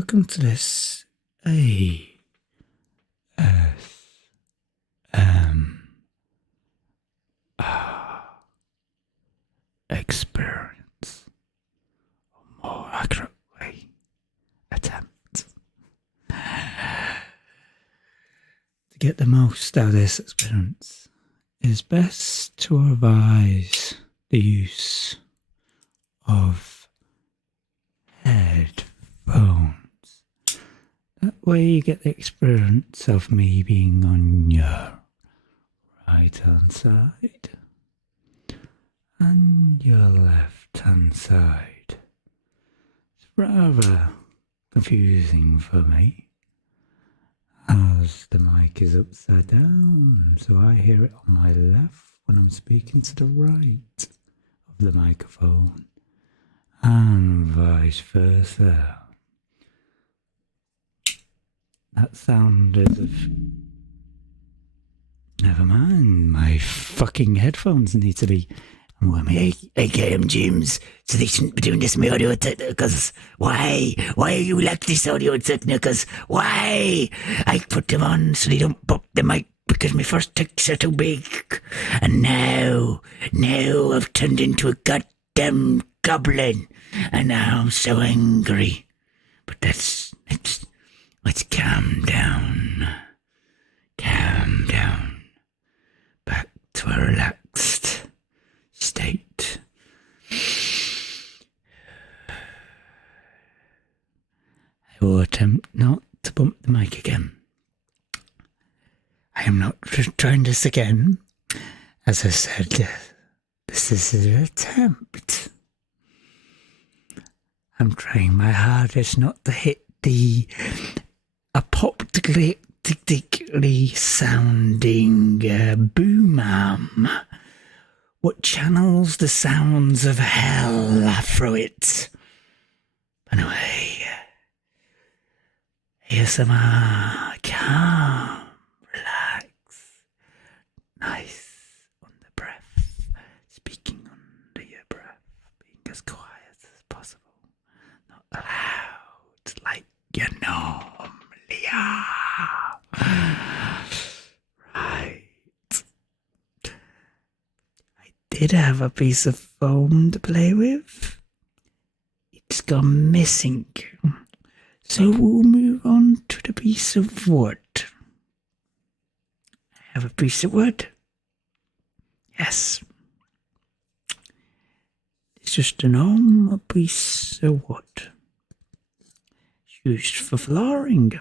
welcome to this experience, or more accurately, attempt to get the most out of this experience. It is best to advise the use of headphones. That way you get the experience of me being on your right hand side and your left hand side. It's rather confusing for me as the mic is upside down, so I hear it on my left when I'm speaking to the right of the microphone, and vice versa. That sound as if... Never mind, my fucking headphones need to be... Well, I'm James, so they shouldn't be doing this with my audio technicals. Why? Why are you like this audio technicals? Why? I put them on so they don't pop the mic because my first ticks are too big. And now I've turned into a goddamn goblin. And now I'm so angry. But let's calm down. Calm down. Back to a relaxed state. I will attempt not to bump the mic again. I am not trying this again. As I said, this is an attempt. I'm trying my hardest not to hit the apocalyptically sounding boom arm. What channels the sounds of hell through it. Anyway, ASMR, calm, relax, nice on the breath, speaking under your breath, being as quiet as possible, not loud like you normally are. Right. Did have a piece of foam to play with. It's gone missing. So we'll move on to the piece of wood. I have a piece of wood. Yes. It's just a normal piece of wood. It's used for flooring.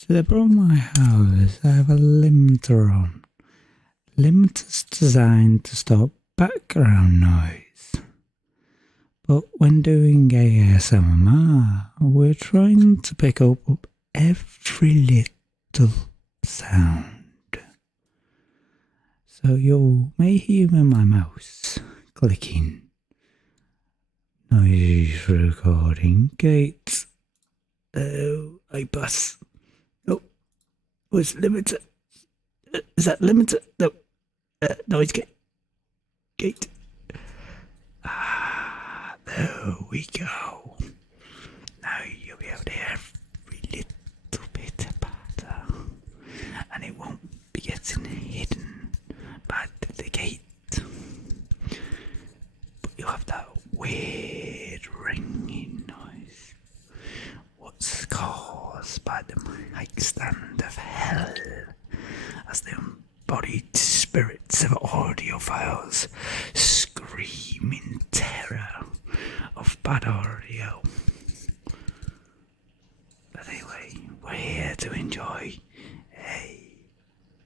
So the problem I have is I have a limiter on. Limiter's designed to stop background noise. But when doing ASMR, we're trying to pick up every little sound. So you may hear my mouse clicking. Noise recording gate. Oh, I bus. Was limiter? Is that limiter? No. Noise gate. There we go. Now you'll be able to hear every little bit better, and it won't be getting hidden by the gate. But you'll have that weird ringing noise. What's caused by the mic stand of hell, as the embodied spirits of audiophiles scream in terror of bad audio. But anyway, we're here to enjoy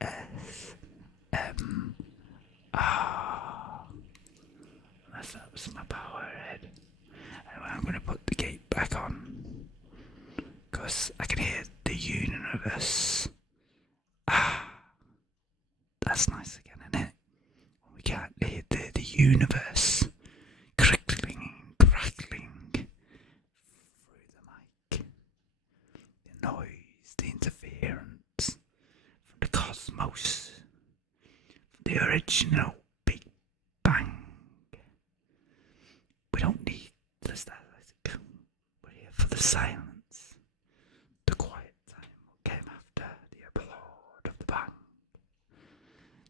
ASMR. That was my power head. Anyway, I'm going to put the gate back on, because I can hear the universe. That's nice again, isn't it? can't hear the universe crackling through the mic. The noise, the interference from the cosmos, from the original Big Bang. We don't need the static. We're here for the silence, the quiet time what came after the applaud of the bang.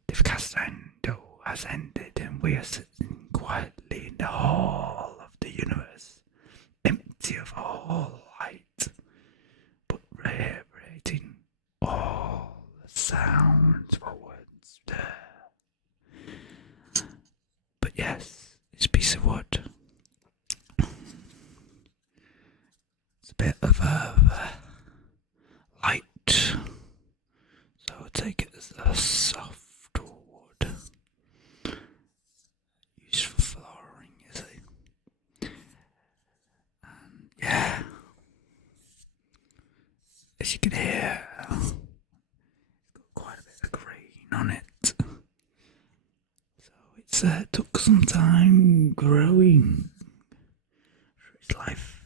The crescendo has ended, and we are sitting quietly in the hall of the universe, empty of all light, but reverberating all the sounds what once there. But yes, this piece of wood, it's a bit of a light, so I'll take it as a soft wood used for flooring, you see. And yeah, as you can hear, it's got quite a bit of grain on it. So it's took some time growing through its life.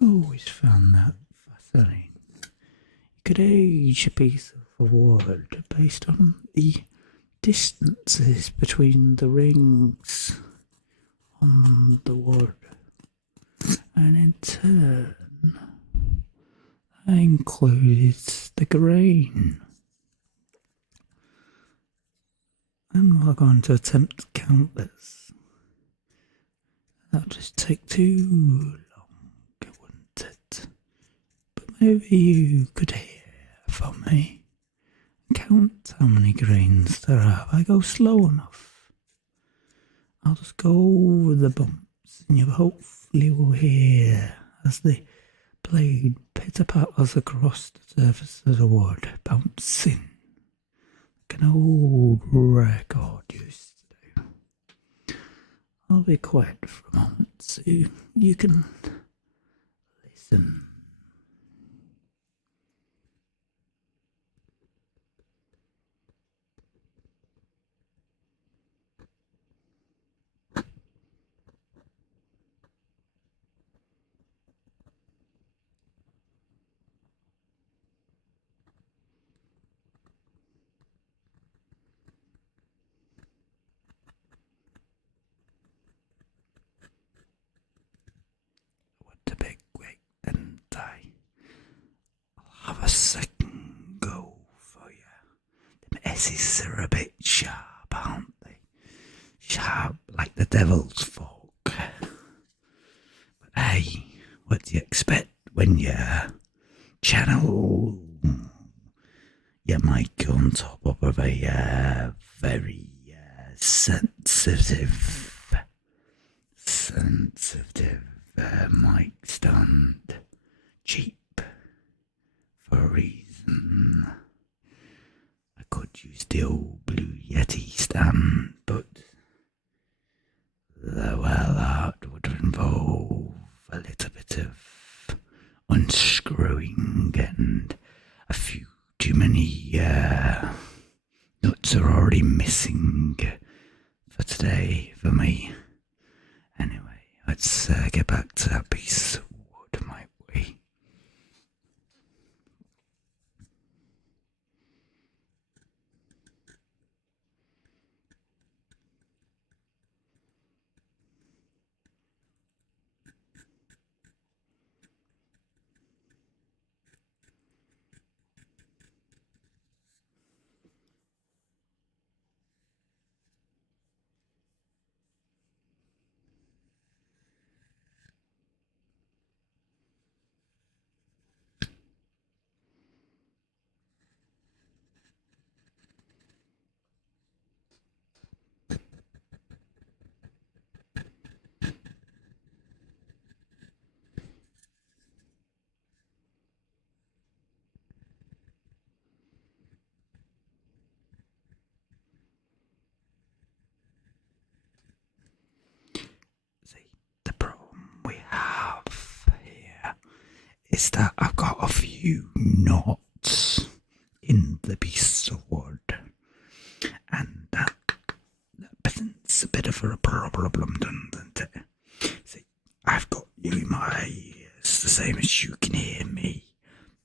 I always found that fascinating. You could age a piece of wood based on the distances between the rings on the wood, and in turn that included the grain. I'm not going to attempt to count this. That'll just take too long, wouldn't it? But maybe you could hear from me and count how many grains there are. If I go slow enough, I'll just go over the bumps, and you hopefully will hear as the blade pitter-patters across the surface of the wood, bouncing like an old record used to do. I'll be quiet for a moment so you can listen. A big wait, and I'll have a second go for you. Them S's are a bit sharp, aren't they? Sharp like the devil's fork. But hey, what do you expect when you channel your mic on top of a very sensitive mic stand, cheap for a reason. I could use the old Blue Yeti stand, but the art would involve a little bit of unscrewing, and a few too many nuts are already missing for today for me. Anyway, let's get back to that piece of wood, might we? The problem we have here is that I've got a few knots in the piece of wood, and that problem, doesn't it? See, I've got you in my ears, the same as you can hear me.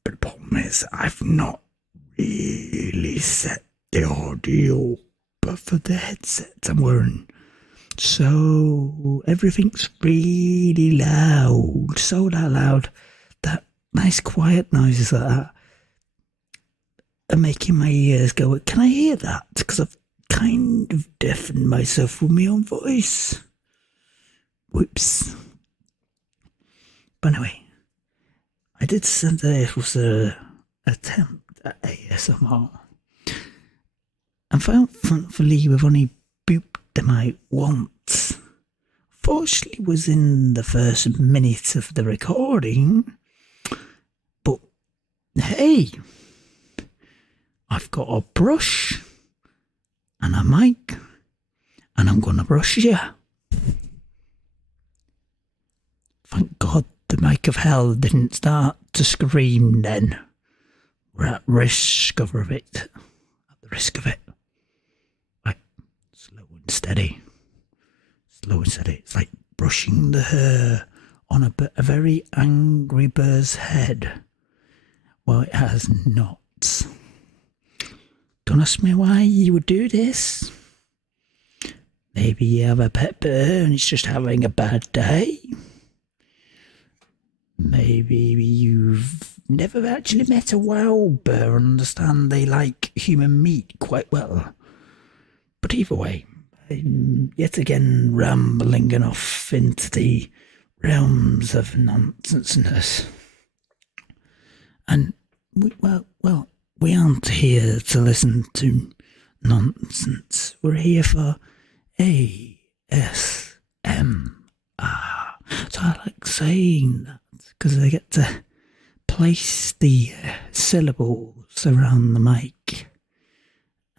But the problem is, I've not really set the audio up for the headsets I'm wearing. So everything's really loud, so loud that nice quiet noises like that are making my ears go, can I hear that? Because I've kind of deafened myself with my own voice. Whoops. But anyway, I did say that it was an attempt at ASMR. And thankfully we've only booped them out once. Fortunately, it was in the first minute of the recording. But hey, I've got a brush and a mic, and I'm gonna brush you. Thank God the mic of hell didn't start to scream then. We're at risk of it. At the risk of it. Right, slow and steady. Slow and steady. It's like brushing the hair on a very angry bird's head. Well, it has knots. Don't ask me why you would do this. Maybe you have a pet bird and it's just having a bad day. Maybe you've never actually met a wild bear and understand they like human meat quite well. But either way, I'm yet again rambling off into the realms of nonsenseness. And, we aren't here to listen to nonsense. We're here for ASMR. So I like saying that because I get to place the syllables around the mic.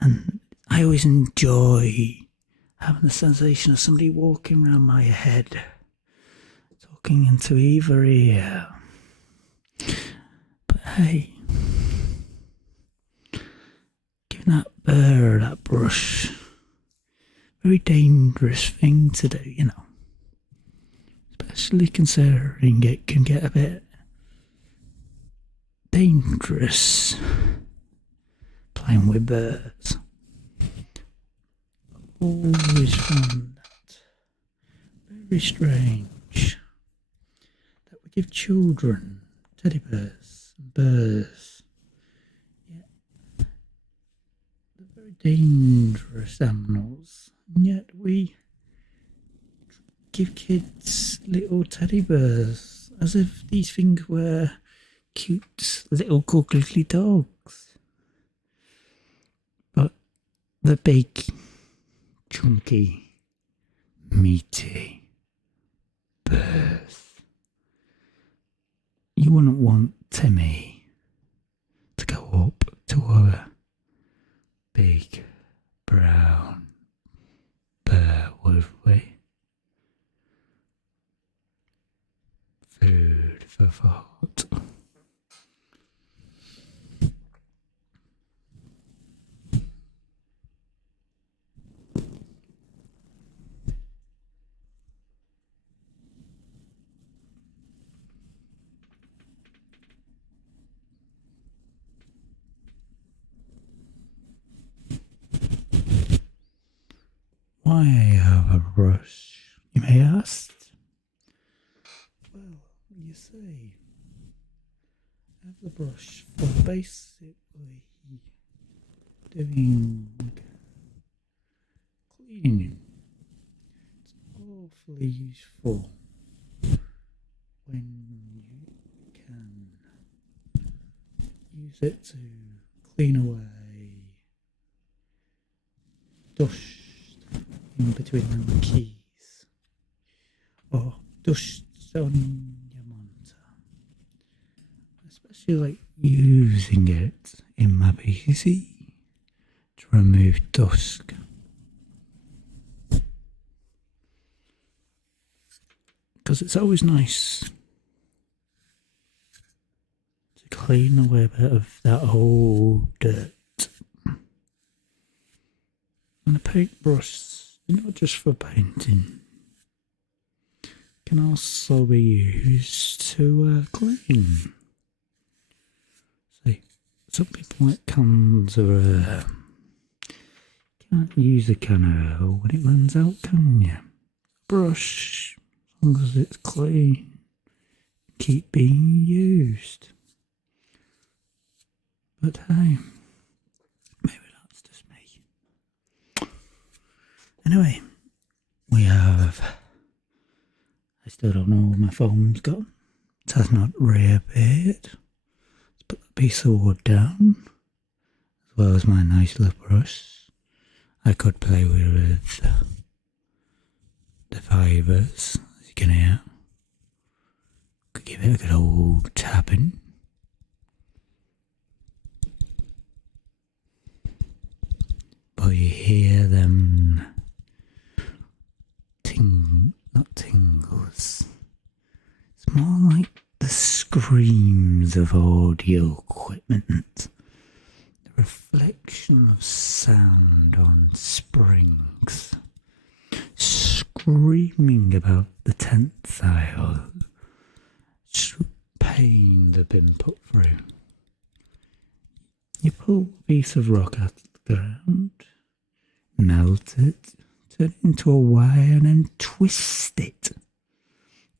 And I always enjoy having the sensation of somebody walking around my head, talking into either ear. But hey, giving that bird that brush, very dangerous thing to do, you know. Especially considering it can get a bit dangerous playing with birds. I've always found that very strange that we give children teddy bears and birds. Yet they're very dangerous animals, and yet we give kids little teddy bears as if these things were cute little cuddly dogs. But the big, chunky, meaty bears, you wouldn't want Timmy to go up to a big brown bear, would we? Food for thought. Why have a brush, you may ask? Well, you see, I have the brush for basically doing cleaning. It's awfully useful when you can use it to clean away dust in between the keys or dust on your monitor. Especially like using it in my PC to remove dust. Because it's always nice to clean away a bit of that old dirt. And a paintbrush is not just for painting, can also be used to clean. See, some people like cans are can't use a can of when it runs out, can you? Brush, as long as it's clean, keep being used. But hey, maybe that's just me. Anyway, I still don't know where my phone's gone. It has not reappeared. Let's put the piece of wood down, as well as my nice little brush. I could play with the fibres, as you can hear. Could give it a good old tapping. But you hear them not tingles. It's more like the screams of audio equipment. The reflection of sound on springs. Screaming about the tensile pain they've been put through. You pull a piece of rock out of the ground, melt it, turn it into a wire, and then twist it.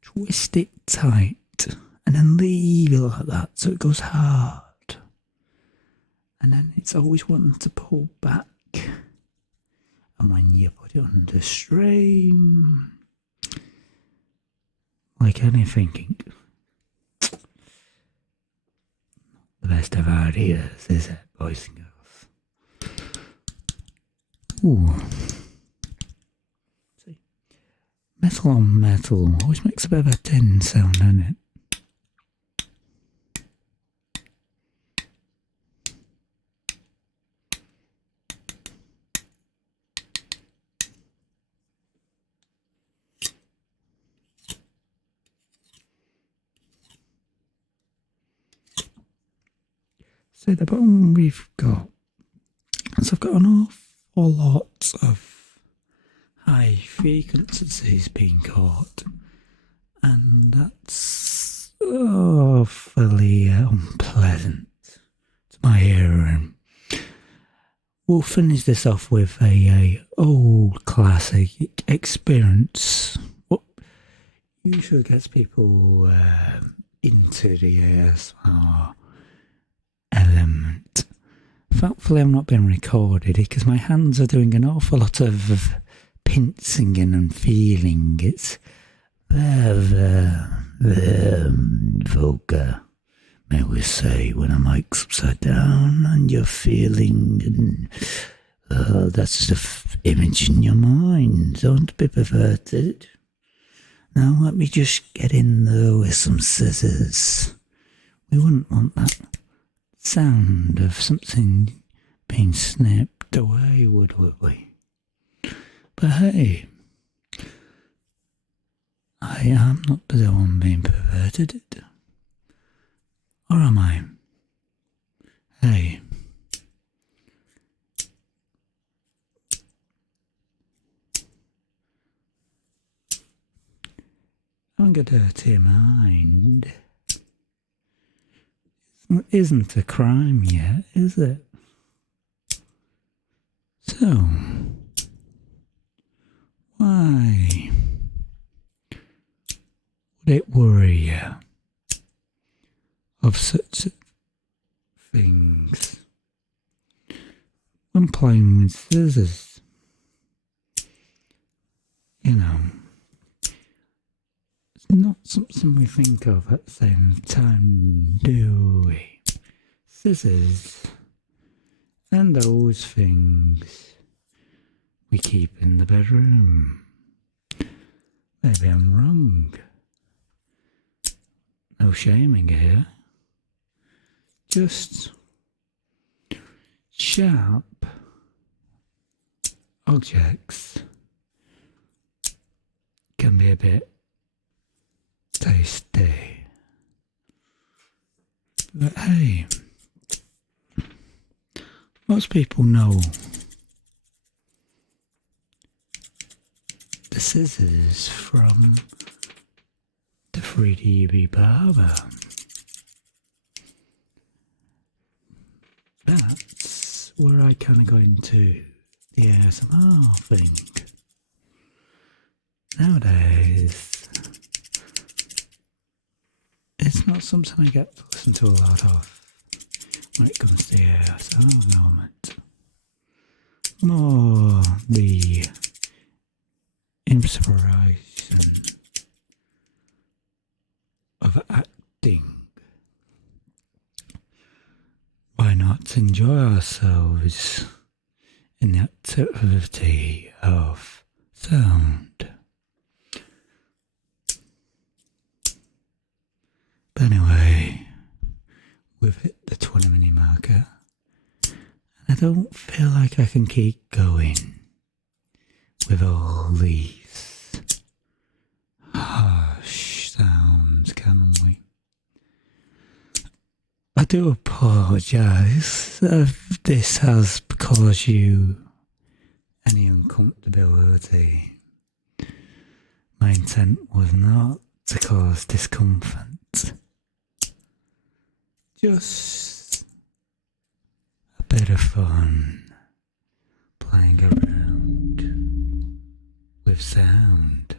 Twist it tight, and then leave it like that so it goes hard. And then it's always wanting to pull back. And when you put it under strain, like anything, the best of ideas, is it, boys and girls? Ooh. See, metal on metal always makes a bit of a tin sound, doesn't it? So the bottom we've got, so I've got an awful lot of high frequencies being caught, and that's awfully unpleasant to my hearing. We'll finish this off with a old classic experience. What usually gets people into the ASMR element. Thankfully, I'm not being recorded because my hands are doing an awful lot of pincing and feeling. It's very vulgar, may we say, when a mic's upside down and you're feeling, and that's the image in your mind. Don't be perverted. Now let me just get in there with some scissors. We wouldn't want that sound of something being snipped away, would we? But hey, I am not the one being perverted, or am I? Hey, having a dirty mind isn't a crime yet, is it? So, why would it worry you of such things when playing with scissors? You know, it's not something we think of at the same time, do we? Scissors and those things we keep in the bedroom. Maybe I'm wrong. No shaming here. Just sharp objects can be a bit tasty. But hey, most people know the scissors from 3dB barber. That's where I kind of go into the ASMR thing. Nowadays, it's not something I get to listen to a lot of when it comes to the ASMR element. More the inspiration of acting. Why not enjoy ourselves in the activity of sound? But anyway, we've hit the 20-minute marker, and I don't feel like I can keep going with all these harsh sounds, can we? I do apologise if this has caused you any uncomfortability. My intent was not to cause discomfort. Just a bit of fun playing around with sound.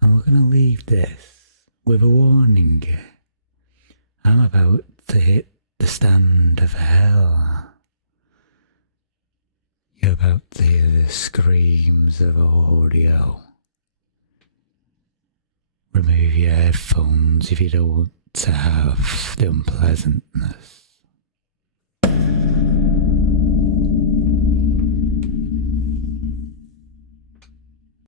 And we're going to leave this with a warning. I'm about to hit the stand of hell. You're about to hear the screams of audio. Remove your headphones if you don't want to have the unpleasantness.